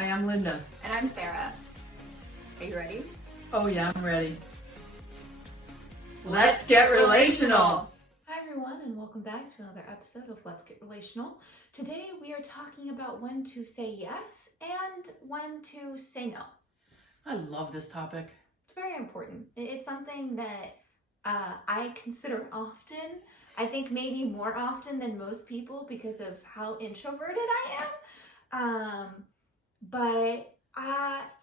Hi, I'm Linda. And I'm Sarah. Are you ready? Oh yeah, I'm ready. Let's get relational. Hi everyone, and welcome back to another episode of Let's Get Relational. Today we are talking about when to say yes and when to say no. I love this topic. It's very important. It's something that I consider often. I think maybe more often than most people because of how introverted I am. But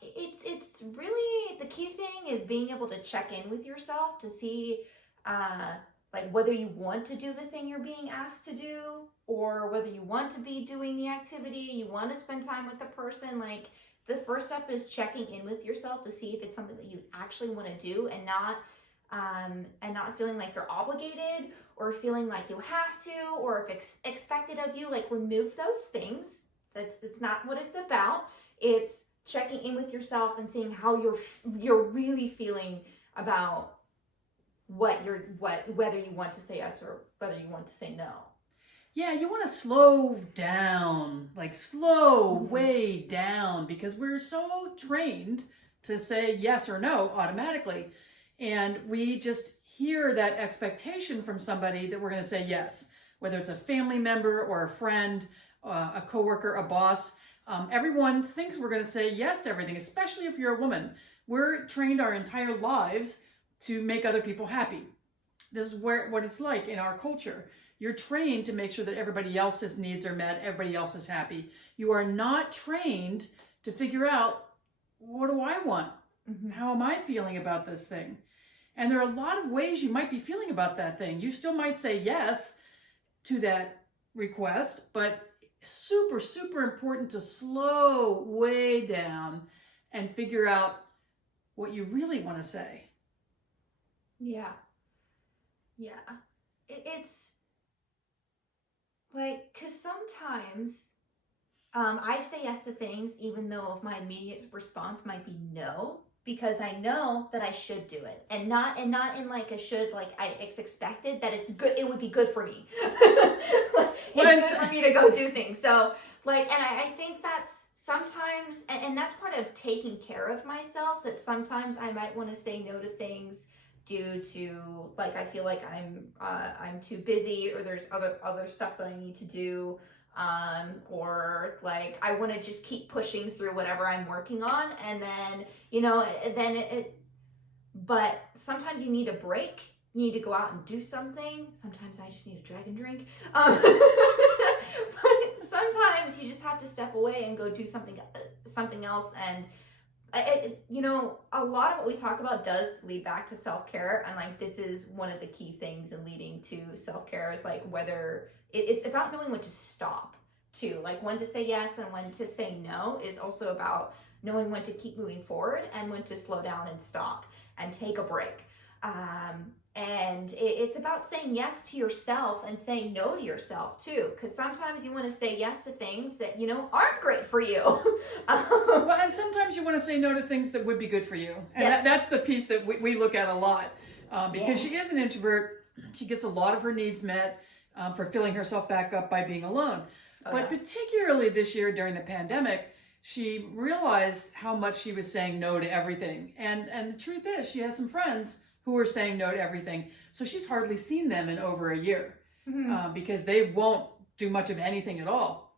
it's really, the key thing is being able to check in with yourself to see like whether you want to do the thing you're being asked to do, or whether you want to be doing the activity, you want to spend time with the person. Like, the first step is checking in with yourself to see if it's something that you actually want to do, and not feeling like you're obligated or feeling like you have to, or if it's expected of you. Like, remove those things. That's not what it's about. It's checking in with yourself and seeing how you're really feeling about whether you want to say yes or whether you want to say no. Yeah, you want to slow down, like slow way down, because we're so trained to say yes or no automatically. And we just hear that expectation from somebody that we're going to say yes, whether it's a family member or a friend, a coworker, a boss. Everyone thinks we're going to say yes to everything, especially if you're a woman. We're trained our entire lives to make other people happy. This is what it's like in our culture. You're trained to make sure that everybody else's needs are met, everybody else is happy. You are not trained to figure out, what do I want? How am I feeling about this thing? And there are a lot of ways you might be feeling about that thing. You still might say yes to that request, but super, super important to slow way down and figure out what you really want to say. Yeah. It's like, because sometimes I say yes to things even though my immediate response might be no, because I know that I should do it, and not in like a should, like it's expected that it's good, it would be good for me. It's good for me to go do things. So like, and I think that's sometimes, and that's part of taking care of myself, that sometimes I might want to say no to things due to, like, I feel like I'm too busy, or there's other stuff that I need to do, or like I want to just keep pushing through whatever I'm working on, and then but sometimes you need a break. You need to go out and do something. Sometimes I just need a dragon drink. But sometimes you just have to step away and go do something else. And a lot of what we talk about does lead back to self-care, and like, this is one of the key things in leading to self-care, is like whether it's about knowing when to stop too. Like, when to say yes and when to say no is also about knowing when to keep moving forward and when to slow down and stop and take a break. And it's about saying yes to yourself and saying no to yourself too, because sometimes you want to say yes to things that aren't great for you. Well, and sometimes you want to say no to things that would be good for you, and yes. That's the piece that we look at a lot, because she is an introvert. She gets a lot of her needs met for filling herself back up by being alone. But particularly this year during the pandemic, she realized how much she was saying no to everything. And the truth is, she has some friends who are saying no to everything. So she's hardly seen them in over a year, because they won't do much of anything at all.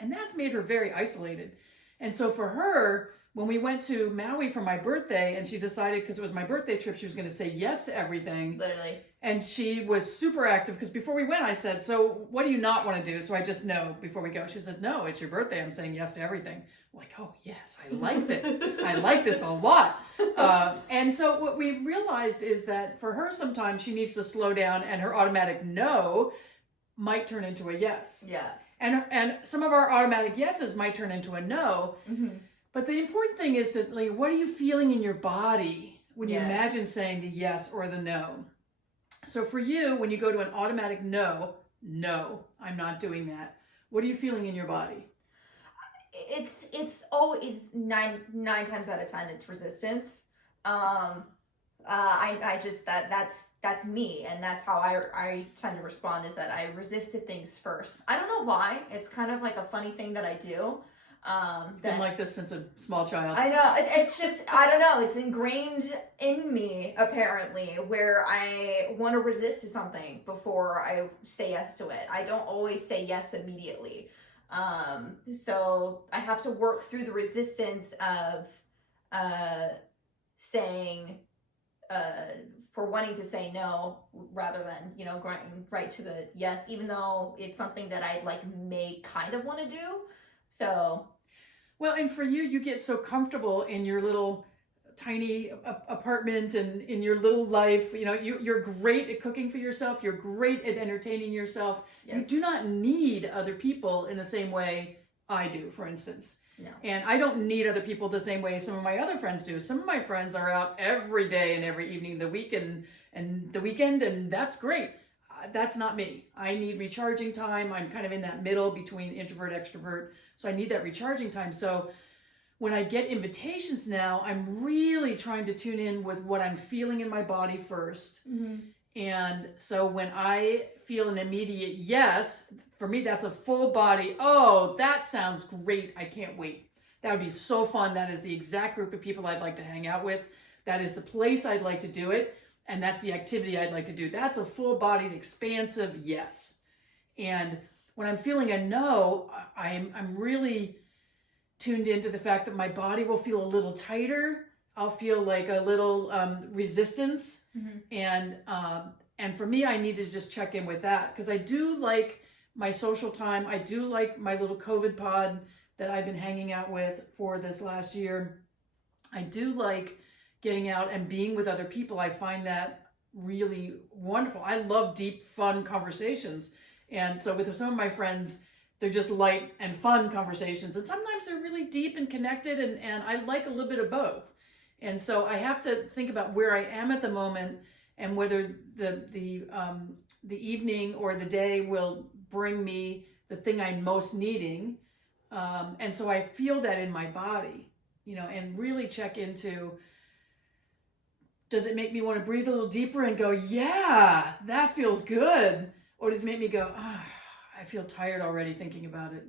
And that's made her very isolated. And so for her, when we went to Maui for my birthday, and she decided, because it was my birthday trip, she was going to say yes to everything. Literally. And she was super active, because before we went, I said, so what do you not want to do? So I just know before we go. She says, no, it's your birthday. I'm saying yes to everything. I'm like, oh, yes, I like this. I like this a lot. And so what we realized is that for her, sometimes she needs to slow down, and her automatic no might turn into a yes. Yeah. And some of our automatic yeses might turn into a no. But the important thing is that, like, what are you feeling in your body when you imagine saying the yes or the no? So for you, when you go to an automatic no, I'm not doing that, what are you feeling in your body? It's always nine times out of 10, it's resistance. I just, that's me, and that's how I tend to respond, is that I resisted things first. I don't know why. It's kind of like a funny thing that I do. Been like this since a small child. I know. It's just, I don't know. It's ingrained in me, apparently, where I want to resist to something before I say yes to it. I don't always say yes immediately. So I have to work through the resistance of saying, for wanting to say no rather than, going right to the yes, even though it's something that I may kind of want to do. So. Well, and for you, you get so comfortable in your little tiny apartment and in your little life. You're great at cooking for yourself. You're great at entertaining yourself. Yes. You do not need other people in the same way I do, for instance. No. And I don't need other people the same way some of my other friends do. Some of my friends are out every day and every evening, the weekend, and that's great. That's not me. I need recharging time. I'm kind of in that middle between introvert, extrovert. So I need that recharging time. So when I get invitations now, I'm really trying to tune in with what I'm feeling in my body first. Mm-hmm. And so when I feel an immediate yes, for me, that's a full body. Oh, that sounds great. I can't wait. That would be so fun. That is the exact group of people I'd like to hang out with. That is the place I'd like to do it. And that's the activity I'd like to do. That's a full-bodied, expansive yes. And when I'm feeling a no, I'm really tuned into the fact that my body will feel a little tighter. I'll feel like a little resistance. Mm-hmm. And for me, I need to just check in with that because I do like my social time. I do like my little COVID pod that I've been hanging out with for this last year. I do like getting out and being with other people. I find that really wonderful. I love deep, fun conversations. And so with some of my friends, they're just light and fun conversations. And sometimes they're really deep and connected. And I like a little bit of both. And so I have to think about where I am at the moment and whether the evening or the day will bring me the thing I'm most needing. And so I feel that in my body, and really check into, does it make me want to breathe a little deeper and go, yeah, that feels good? Or does it make me go, I feel tired already thinking about it.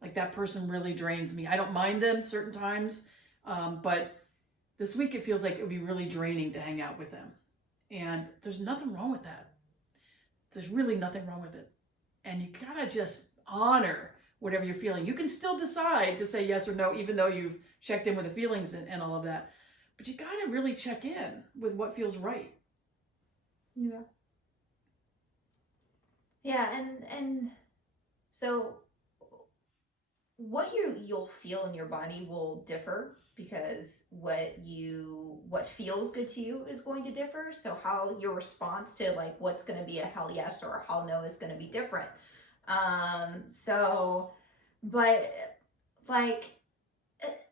Like that person really drains me. I don't mind them certain times, but this week it feels like it would be really draining to hang out with them. And there's nothing wrong with that. There's really nothing wrong with it. And you gotta just honor whatever you're feeling. You can still decide to say yes or no, even though you've checked in with the feelings and all of that. But you gotta really check in with what feels right. Yeah. Yeah, and so what you'll feel in your body will differ because what feels good to you is going to differ. So how your response to what's going to be a hell yes or a hell no is going to be different. But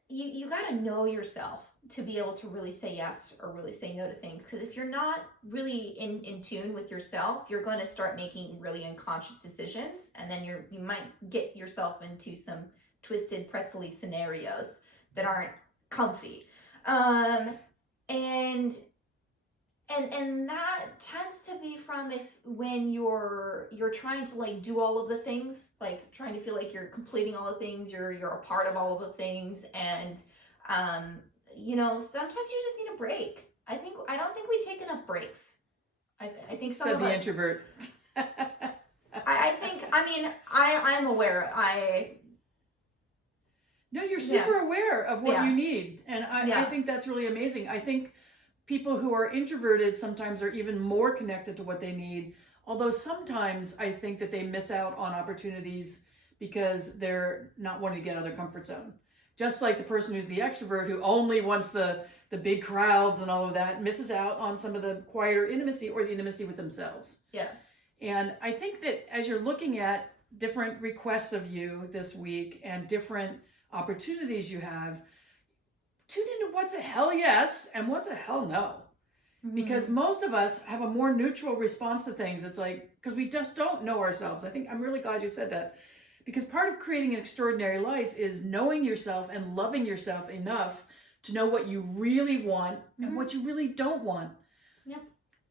you got to know yourself to be able to really say yes or really say no to things. Because if you're not really in tune with yourself, you're going to start making really unconscious decisions. And then you might get yourself into some twisted pretzel-y scenarios that aren't comfy. And that tends to be from when you're trying to do all of the things, trying to feel like you're completing all the things, you're a part of all of the things, and sometimes you just need a break. I don't think we take enough breaks. I think some said of the us, introvert. I'm aware. No, you're super aware of what you need. And I think that's really amazing. I think people who are introverted sometimes are even more connected to what they need. Although sometimes I think that they miss out on opportunities because they're not wanting to get out of their comfort zone. Just like the person who's the extrovert who only wants the big crowds and all of that misses out on some of the quieter intimacy or the intimacy with themselves. Yeah. And I think that as you're looking at different requests of you this week and different opportunities you have, tune into what's a hell yes and what's a hell no. Mm-hmm. Because most of us have a more neutral response to things. It's because we just don't know ourselves. I'm really glad you said that. Because part of creating an extraordinary life is knowing yourself and loving yourself enough to know what you really want and what you really don't want. Yep.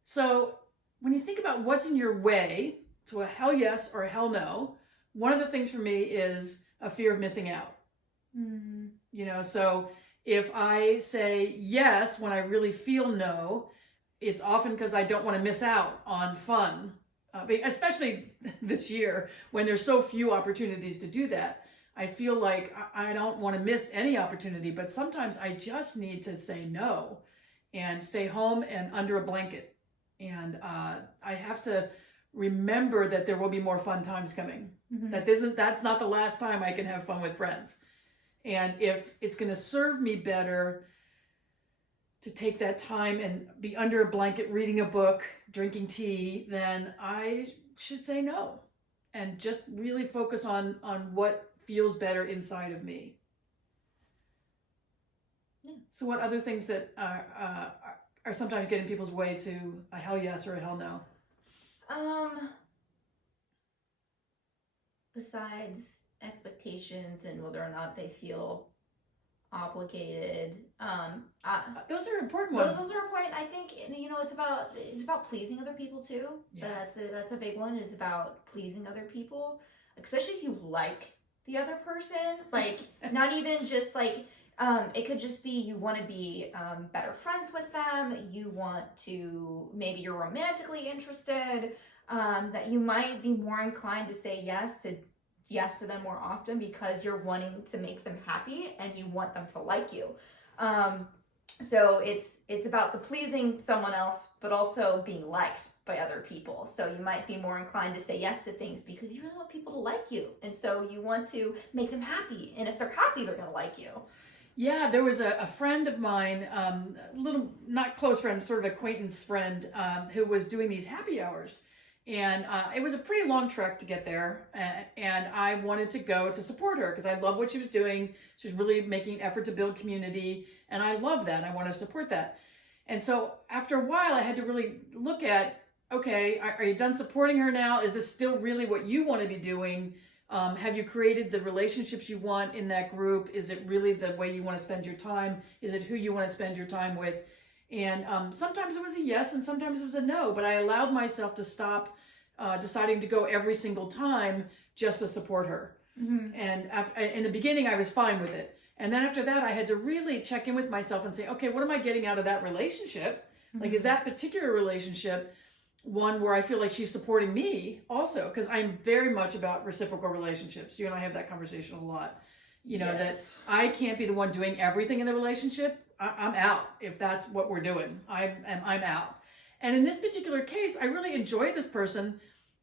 So when you think about what's in your way to a hell yes or a hell no, one of the things for me is a fear of missing out. You know, so if I say yes when I really feel no, it's often because I don't want to miss out on fun, especially this year when there's so few opportunities to do that. I feel like I don't want to miss any opportunity, but sometimes I just need to say no and stay home and under a blanket. And I have to remember that there will be more fun times coming. That's not the last time I can have fun with friends. And if it's going to serve me better to take that time and be under a blanket, reading a book, drinking tea, then I should say no and just really focus on what feels better inside of me. Yeah. So what other things that are sometimes getting people's way to a hell yes or a hell no? Besides expectations and whether or not they feel obligated, those are important ones. those are important. I think, you know, it's about pleasing other people too. Yeah. That's a big one, is about pleasing other people, especially if you like the other person. Like, not even just like, it could just be you want to be better friends with them. You want to, maybe you're romantically interested. That you might be more inclined to say yes to them more often because you're wanting to make them happy and you want them to like you. So it's about the pleasing someone else, but also being liked by other people. So you might be more inclined to say yes to things because you really want people to like you. And so you want to make them happy. And if they're happy, they're going to like you. Yeah, there was a friend of mine, a little, not close friend, sort of acquaintance friend, who was doing these happy hours. And it was a pretty long trek to get there. And I wanted to go to support her because I love what she was doing. She was really making an effort to build community. And I love that. I want to support that. And so after a while, I had to really look at, okay, are you done supporting her now? Is this still really what you want to be doing? Have you created the relationships you want in that group? Is it really the way you want to spend your time? Is it who you want to spend your time with? And sometimes it was a yes and sometimes it was a no, but I allowed myself to stop deciding to go every single time just to support her. And in the beginning, I was fine with it. And then after that, I had to really check in with myself and say, okay, what am I getting out of that relationship? Like, is that particular relationship one where I feel like she's supporting me also? Because I'm very much about reciprocal relationships. You and I have that conversation a lot. You know, Yes. that I can't be the one doing everything in the relationship. I'm out if that's what we're doing. I'm out. And in this particular case, I really enjoyed this person,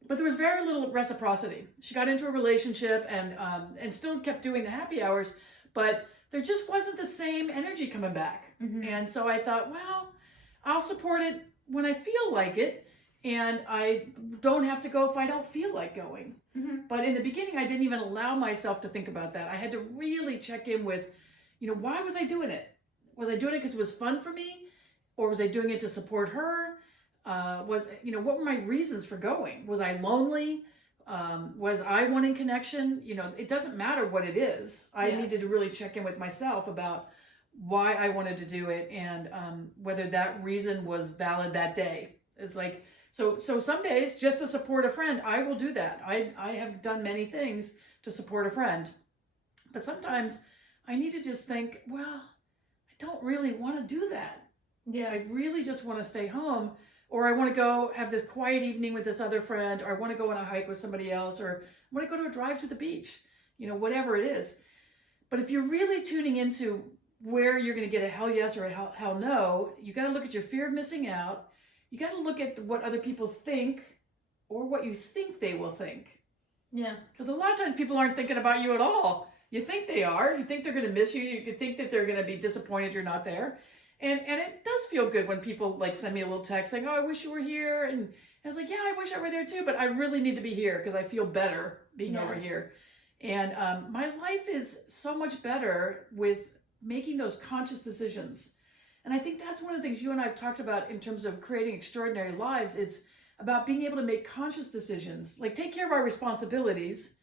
but there was very little reciprocity. She got into a relationship and still kept doing the happy hours, but there just wasn't the same energy coming back. And so I thought, well, I'll support it when I feel like it, and I don't have to go if I don't feel like going. But in the beginning, I didn't even allow myself to think about that. I had to really check in with, you know, why was I doing it? Was I doing it because it was fun for me? Or was I doing it to support her? What were my reasons for going? Was I lonely? Was I wanting connection? You know, it doesn't matter what it is. I needed to really check in with myself about why I wanted to do it and whether that reason was valid that day. It's like, so some days just to support a friend, I will do that. I have done many things to support a friend. But sometimes I need to just think, well, I don't really want to do that. Yeah. I really just want to stay home, or I want to go have this quiet evening with this other friend, or I want to go on a hike with somebody else, or I want to go to a drive to the beach, you know, whatever it is. But if you're really tuning into where you're going to get a hell yes or a hell no, you got to look at your fear of missing out. You got to look at what other people think or what you think they will think. Yeah. Because a lot of times people aren't thinking about you at all. You think they are. You think they're going to miss you. You think that they're going to be disappointed you're not there. And it does feel good when people like send me a little text saying, oh, I wish you were here. And I was like, yeah, I wish I were there too, but I really need to be here because I feel better being over here. And my life is so much better with making those conscious decisions. And I think that's one of the things you and I have talked about in terms of creating extraordinary lives. It's about being able to make conscious decisions, like take care of our responsibilities,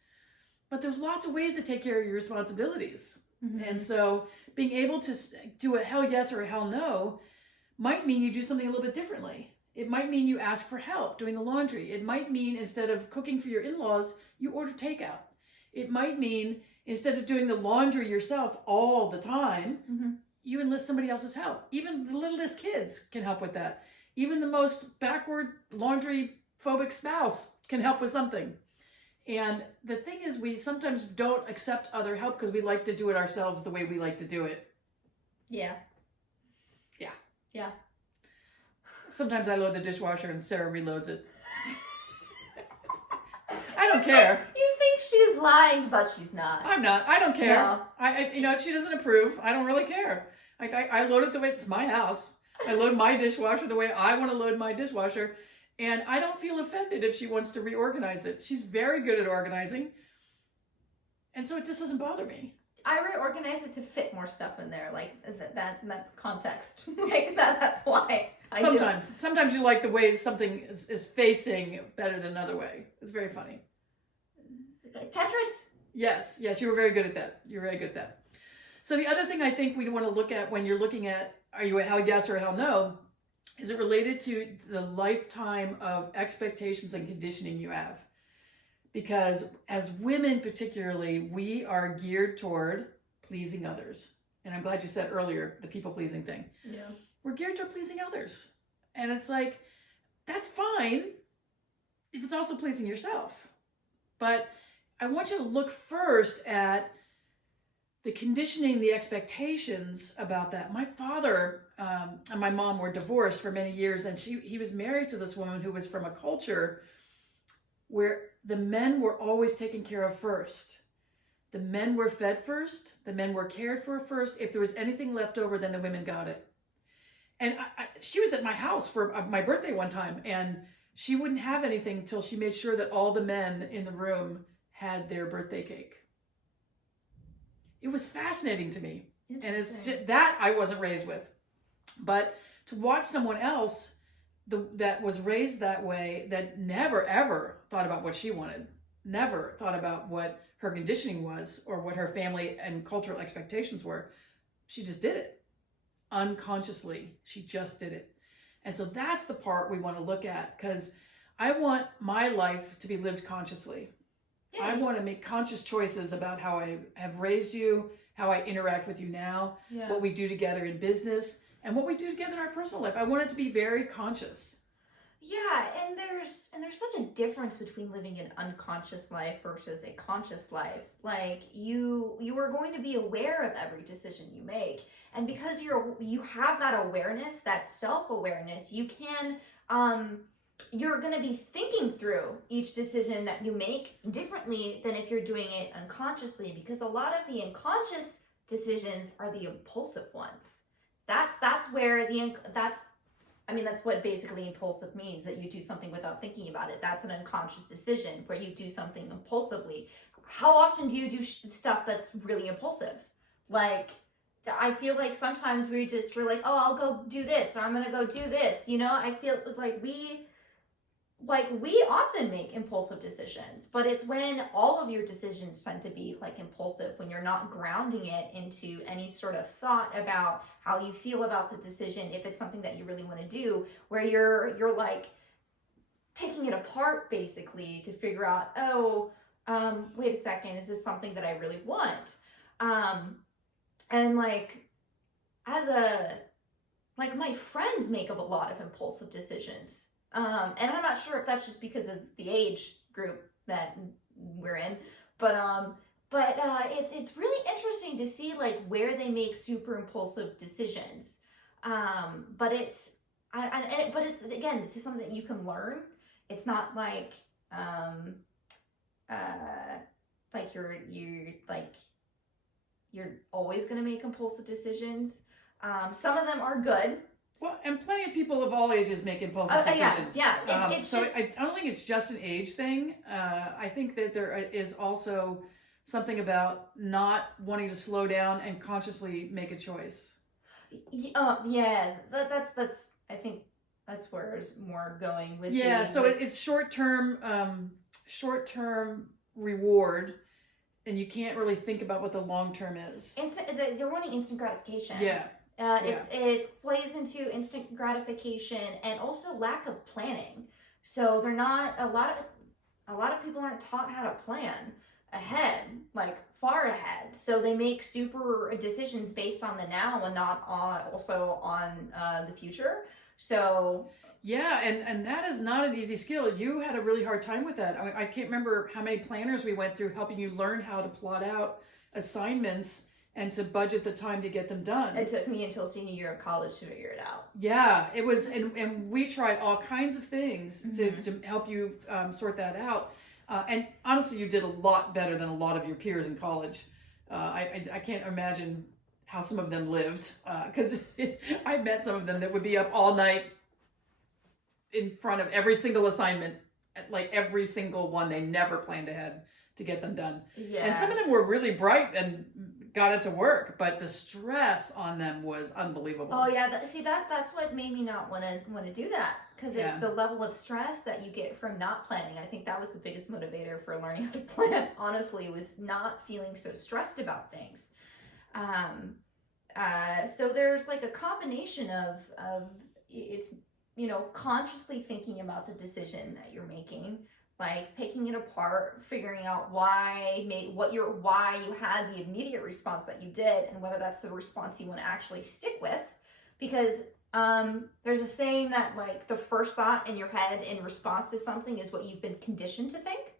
but there's lots of ways to take care of your responsibilities. And so being able to do a hell yes or a hell no might mean you do something a little bit differently. It might mean you ask for help doing the laundry. It might mean instead of cooking for your in-laws, you order takeout. It might mean Instead of doing the laundry yourself all the time, Mm-hmm. you enlist somebody else's help. Even the littlest kids can help with that. Even the most backward laundry phobic spouse can help with something. And the thing is, we sometimes don't accept other help because we like to do it ourselves the way we like to do it. Yeah. Yeah. Yeah. Sometimes I load the dishwasher and Sarah reloads it. I don't care. You think she's lying, but she's not. I'm not. I don't care. No. I if she doesn't approve, I don't really care. I load it the way it's my house. I load my dishwasher the way I want to load my dishwasher. And I don't feel offended if she wants to reorganize it. She's very good at organizing. And so it just doesn't bother me. I reorganize it to fit more stuff in there, like that context. Like that's why I Sometimes. Sometimes you like the way something is facing better than another way. It's very funny. do. Tetris. Yes, you were very good at that. You're very good at that. So the other thing I think we want to look at when you're looking at are you a hell yes or a hell no, is it related to the lifetime of expectations and conditioning you have? Because as women particularly, we are geared toward pleasing others. And I'm glad you said earlier, the people pleasing thing. Yeah. We're geared toward pleasing others. And it's like, that's fine if it's also pleasing yourself. But I want you to look first at the conditioning, the expectations about that. My father and my mom were divorced for many years, and he was married to this woman who was from a culture where the men were always taken care of first. The men were fed first. The men were cared for first. If there was anything left over, then the women got it. And she was at my house for my birthday one time, and she wouldn't have anything till she made sure that all the men in the room had their birthday cake. It was fascinating to me. And it's just, that I wasn't raised with. But to watch someone else that was raised that way, that never ever thought about what she wanted, never thought about what her conditioning was or what her family and cultural expectations were. She just did it. Unconsciously, she just did it. And so that's the part we want to look at, because I want my life to be lived consciously. Yeah. I want to make conscious choices about how I have raised you, how I interact with you now, Yeah. what we do together in business, and what we do together in our personal life. I want it to be very conscious. Yeah, and there's such a difference between living an unconscious life versus a conscious life. Like you are going to be aware of every decision you make, and because you have that awareness, that self-awareness, you can you're going to be thinking through each decision that you make differently than if you're doing it unconsciously, because a lot of the unconscious decisions are the impulsive ones. That's where that's what basically impulsive means, that you do something without thinking about it. That's an unconscious decision where you do something impulsively. How often do you do stuff that's really impulsive? Like, I feel like sometimes we're like, oh, I'll go do this, or I'm gonna go do this. You know, I feel like we often make impulsive decisions, but it's when all of your decisions tend to be like impulsive, when you're not grounding it into any sort of thought about how you feel about the decision, if it's something that you really want to do, where you're like picking it apart basically to figure out, wait a second, is this something that I really want? And like my friends make up a lot of impulsive decisions. And I'm not sure if that's just because of the age group that we're in, but it's really interesting to see like where they make super impulsive decisions. But it's again, this is something that you can learn. It's not like you're always going to make impulsive decisions. Some of them are good. Well, and plenty of people of all ages make impulsive decisions. Yeah. I don't think it's just an age thing. I think that there is also something about not wanting to slow down and consciously make a choice. That's I think that's where it's more going with. It's short-term reward, and you can't really think about what the long-term is. They're wanting instant gratification. Yeah. It plays into instant gratification and also lack of planning. So they're not a lot of people aren't taught how to plan. ahead, like far ahead. So they make super decisions based on the now and not on also on the future. So Yeah, and that is not an easy skill. You had a really hard time with that. I can't remember how many planners we went through helping you learn how to plot out assignments and to budget the time to get them done. it took me until senior year of college to figure it out. Yeah, it was, and we tried all kinds of things Mhm. to help you sort that out. And honestly, you did a lot better than a lot of your peers in college. I can't imagine how some of them lived, because I met some of them that would be up all night in front of every single assignment, like every single one. They never planned ahead to get them done. Yeah. And some of them were really bright and got it to work, but the stress on them was unbelievable. Oh yeah, that's what made me not want to do that, because it's Yeah. the level of stress that you get from not planning. I think that was the biggest motivator for learning how to plan. Honestly, was not feeling so stressed about things. So there's like a combination of it's consciously thinking about the decision that you're making, like picking it apart, figuring out why you had the immediate response that you did, and whether that's the response you want to actually stick with. Because there's a saying that like the first thought in your head in response to something is what you've been conditioned to think,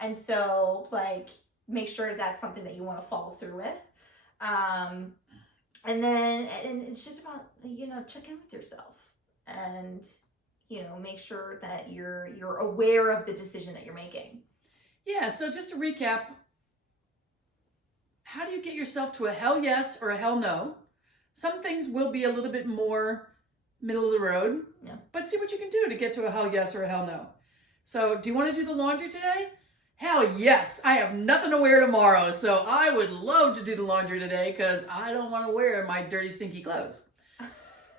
and so like make sure that's something that you want to follow through with. And it's just about check in with yourself and make sure that you're aware of the decision that you're making. Yeah, so just to recap, how do you get yourself to a hell yes or a hell no? Some things will be a little bit more middle of the road, Yeah. but see what you can do to get to a hell yes or a hell no. So do you want to do the laundry today? Hell yes, I have nothing to wear tomorrow, so I would love to do the laundry today because I don't want to wear my dirty, stinky clothes.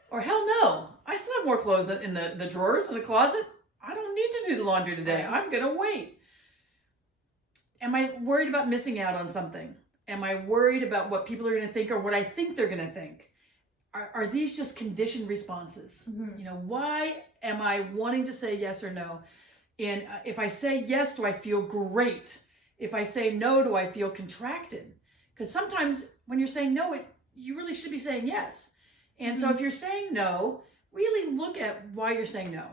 Or hell no, I still have more clothes in the drawers in the closet. I don't need to do the laundry today. I'm going to wait. Am I worried about missing out on something? Am I worried about what people are going to think or what I think they're going to think? Are these just conditioned responses? Mm-hmm. Why am I wanting to say yes or no? And if I say yes, do I feel great? If I say no, do I feel contracted? Because sometimes when you're saying no, you really should be saying yes. And so if you're saying no, really look at why you're saying no.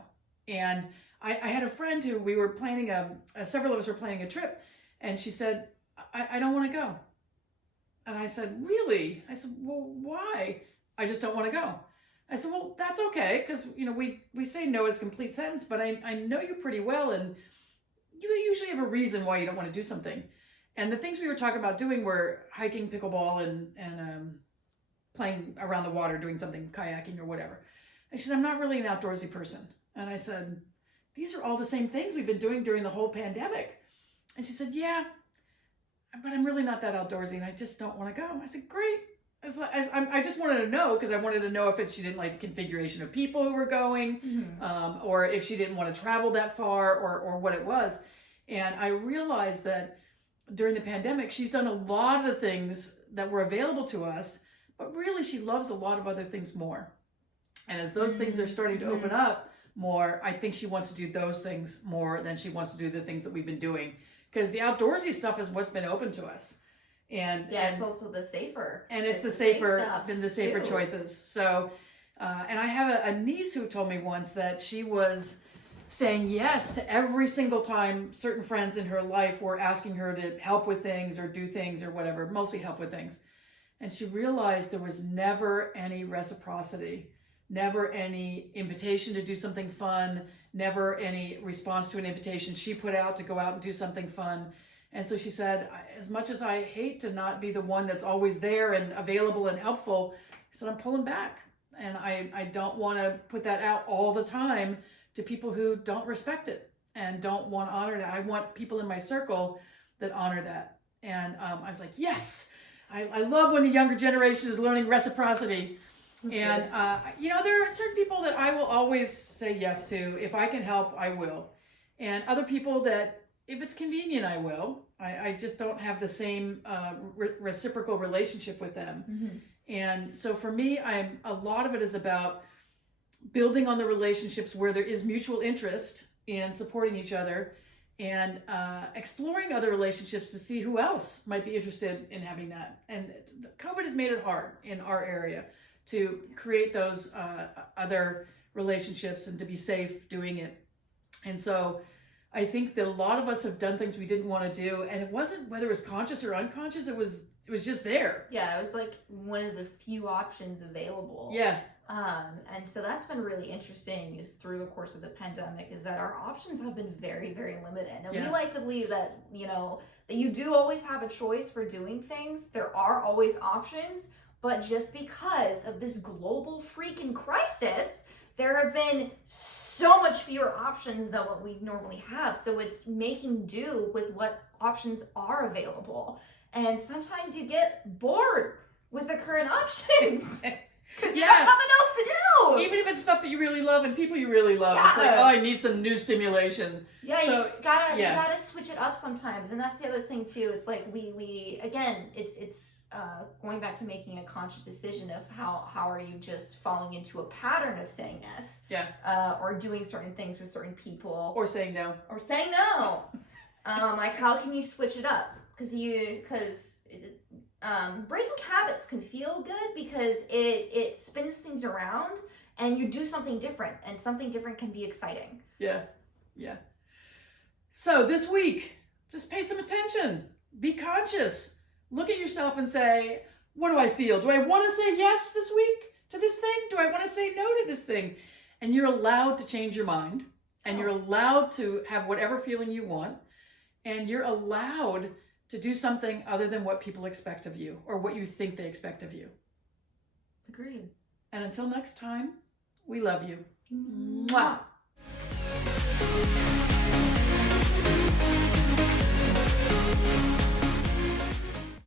And I had a friend who we were planning several of us were planning a trip, and she said, I don't want to go. And I said, really? I said, well, why? I just don't want to go. I said, well, that's okay, because we say no as a complete sentence, but I know you pretty well, and you usually have a reason why you don't want to do something. And the things we were talking about doing were hiking, pickleball, and playing around the water, doing something, kayaking or whatever. And she said, I'm not really an outdoorsy person. And I said, these are all the same things we've been doing during the whole pandemic. And she said, yeah, but I'm really not that outdoorsy, and I just don't want to go. I said, great. I just wanted to know, because I wanted to know if she didn't like the configuration of people who were going, or if she didn't want to travel that far, or what it was. And I realized that during the pandemic, she's done a lot of the things that were available to us, but really she loves a lot of other things more. And as those things are starting to open up more, I think she wants to do those things more than she wants to do the things that we've been doing. Because the outdoorsy stuff is what's been open to us. And it's also the safer. And it's the safe safer, stuff, been the safer too. choices. So, and I have a niece who told me once that she was saying yes to every single time certain friends in her life were asking her to help with things or do things or whatever, mostly help with things. And she realized there was never any reciprocity, never any invitation to do something fun, never any response to an invitation she put out to go out and do something fun. And so she said, as much as I hate to not be the one that's always there and available and helpful, she said, I'm pulling back. And I don't want to put that out all the time to people who don't respect it and don't want to honor that. I want people in my circle that honor that. And I was like, yes, I love when the younger generation is learning reciprocity. That's and, there are certain people that I will always say yes to. If I can help, I will. And other people that, if it's convenient, I will. I just don't have the same reciprocal relationship with them. Mm-hmm. And so for me, a lot of it is about building on the relationships where there is mutual interest in supporting each other, and exploring other relationships to see who else might be interested in having that. And COVID has made it hard in our area to create those other relationships and to be safe doing it. And so I think that a lot of us have done things we didn't want to do, and it wasn't whether it was conscious or unconscious, it was just there. Yeah, it was like one of the few options available. Yeah. And so that's been really interesting is through the course of the pandemic is that our options have been very, very limited. And we like to believe that, that you do always have a choice for doing things. There are always options, but just because of this global freaking crisis, there have been so much fewer options than what we normally have. So it's making do with what options are available. And sometimes you get bored with the current options. Because you have nothing else to do. Even if it's stuff that you really love and people you really love. It's like, oh, I need some new stimulation. Yeah, so, you just gotta switch it up sometimes. And that's the other thing too. It's like we again, it's going back to making a conscious decision of how are you just falling into a pattern of saying yes. Yeah. Or doing certain things with certain people. Or saying no. Like how can you switch it up? Because breaking habits can feel good because it spins things around and you do something different, and something different can be exciting. Yeah. So this week, just pay some attention. Be conscious. Look at yourself and say, what do I feel? Do I want to say yes this week to this thing? Do I want to say no to this thing? And you're allowed to change your mind, and you're allowed to have whatever feeling you want, and you're allowed to do something other than what people expect of you or what you think they expect of you. Agreed. And until next time, we love you. Mwah. Mwah.